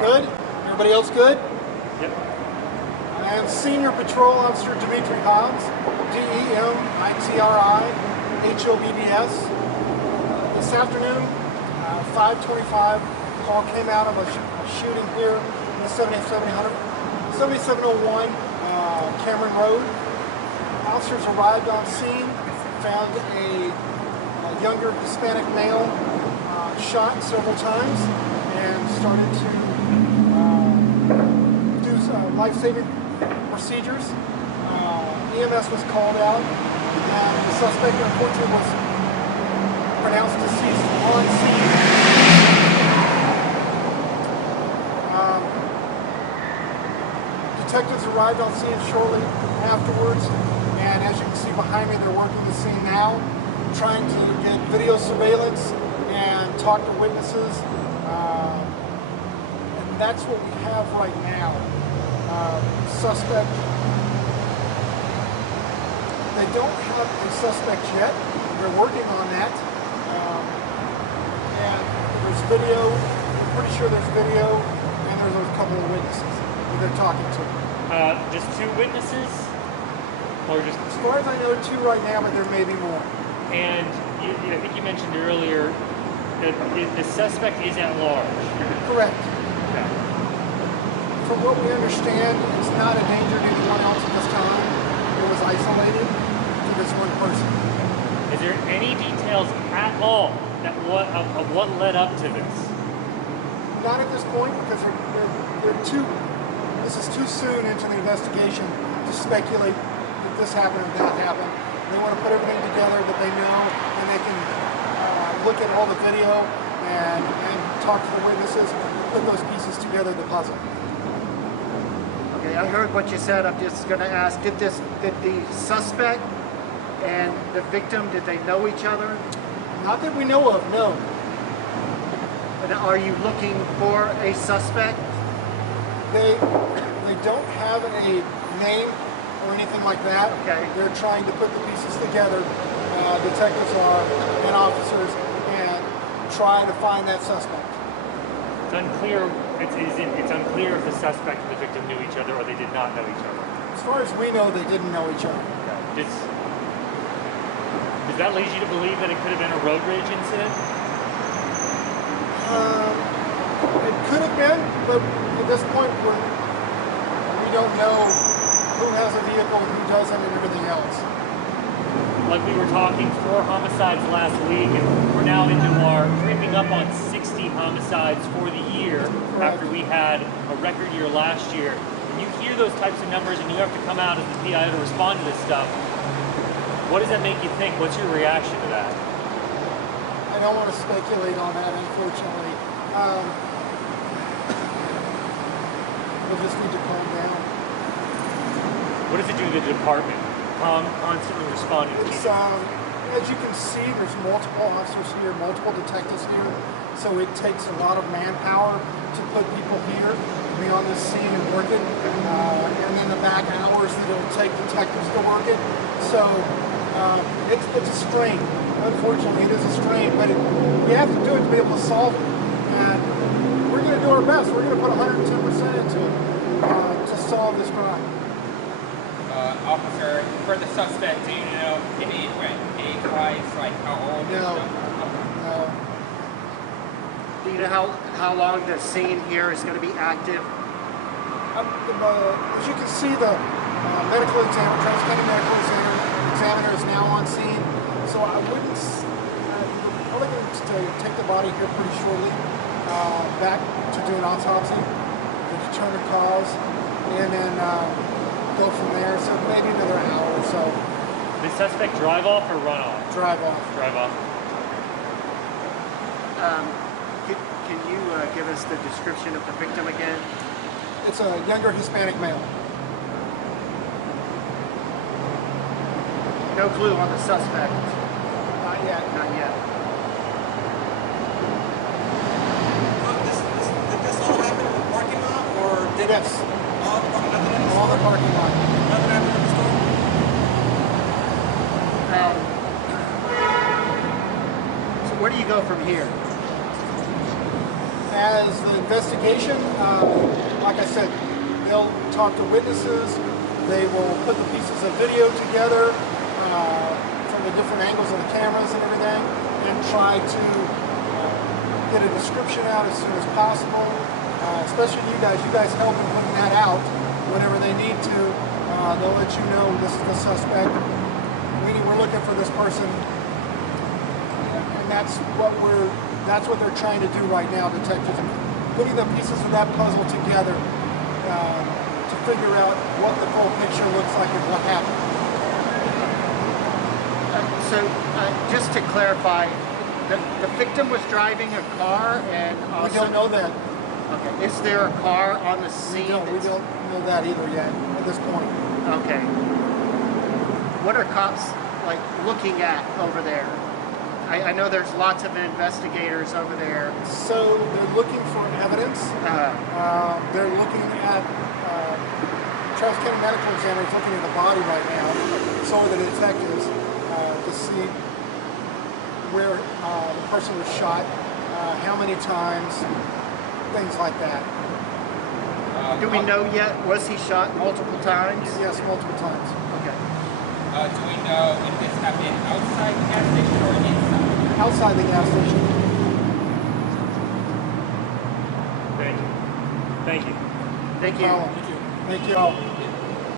Good? Everybody else good? Yep. I am Senior Patrol Officer Dimitri Hobbs, D-E-M-I-T-R-I-H-O-B-B-S. This afternoon, 5:25, call came out of a shooting here in the 7701 Cameron Road. Officers arrived on scene, found a younger Hispanic male shot several times, and started to do life-saving procedures. EMS was called out, and the suspect unfortunately was pronounced deceased on scene. Detectives arrived on scene shortly afterwards, and as you can see behind me, they're working the scene now, trying to get video surveillance and talk to witnesses. And that's what we have right now. Suspect, they don't have a suspect yet. They're working on that. And there's video, I'm pretty sure there's video, and there's a couple of witnesses that they're talking to. Just two witnesses? Or just... As far as I know, two right now, but there may be more. And I think you mentioned earlier that the suspect is at large. Correct. Okay. From what we understand, it's not a danger to anyone else at this time. It was isolated to this one person. Is there any details at all that of what led up to this? Not at this point, because this is too soon into the investigation to speculate that this happened or that happened. They want to put everything together that they know, and they can look at all the video and talk to the witnesses, put those pieces together to puzzle. Okay, I heard what you said. I'm just going to ask, did the suspect and the victim, did they know each other? Not that we know of, no. And are you looking for a suspect? They don't have a name or anything like that. Okay. They're trying to put the pieces together, detectives are, and officers, and try to find that suspect. It's unclear. It's unclear if the suspect and the victim knew each other or they did not know each other. As far as we know, they didn't know each other. Does that lead you to believe that it could have been a road rage incident? It could have been, but at this point, we don't know who has a vehicle and who doesn't and everything else. Like we were talking 4 homicides last week, and we're now into creeping up on 60 homicides for the year. Correct. After we had a record year last year. When you hear those types of numbers and you have to come out as the PI to respond to this stuff, what does that make you think? What's your reaction to that? I don't want to speculate on that, unfortunately. We'll just need to calm down. What does it do to the department? Constantly responding to It's, people? as you can see, there's multiple officers here, multiple detectives here, so it takes a lot of manpower to put people here to be on this scene and work it, and then the back hours that it'll take detectives to work it. So it's a strain. Unfortunately, it is a strain, but we have to do it to be able to solve it. And we're going to do our best. We're going to put 110% into it to solve this crime. Officer, for the suspect, do you know age-wise, like how old? No. Do you know how long the scene here is going to be active? As you can see, the medical examiner, Travis County medical examiner is now on scene. So I wouldn't, probably going to take the body here pretty shortly back to do an autopsy to determine cause, and then go from there. So maybe another hour or so. Did the suspect drive off or run off? Drive off. Drive off. Can you give us the description of the victim again? It's a younger Hispanic male. No clue on the suspect. Not yet. Not yet. Did this all happen in the parking lot, or did Yes. nothing in the All the store? parking lot. Nothing happened in the store? So where do you go from here? as the investigation, like I said, they'll talk to witnesses. They will put the pieces of video together from the different angles of the cameras and everything, and try to get a description out as soon as possible. Especially you guys help in putting that out whenever they need to. They'll let you know this is the suspect. We're looking for this person, and that's what they're trying to do right now, detectives. Putting the pieces of that puzzle together to figure out what the full picture looks like and what happened. So, just to clarify, the victim was driving a car, and We don't know that. Okay. Is there a car on the scene? We don't know that either yet at this point. Okay. What are cops like looking at over there? I know there's lots of investigators over there. So they're looking for evidence. They're looking at Travis County Medical Examiner is looking at the body right now. So are the detectives to see where the person was shot, how many times, things like that. Do we know yet? Was he shot multiple times? Yes, multiple times. Okay. Do we know if this happened outside the gas station or inside? Outside the gas station. Thank you. Thank you. Thank you. Thank you all.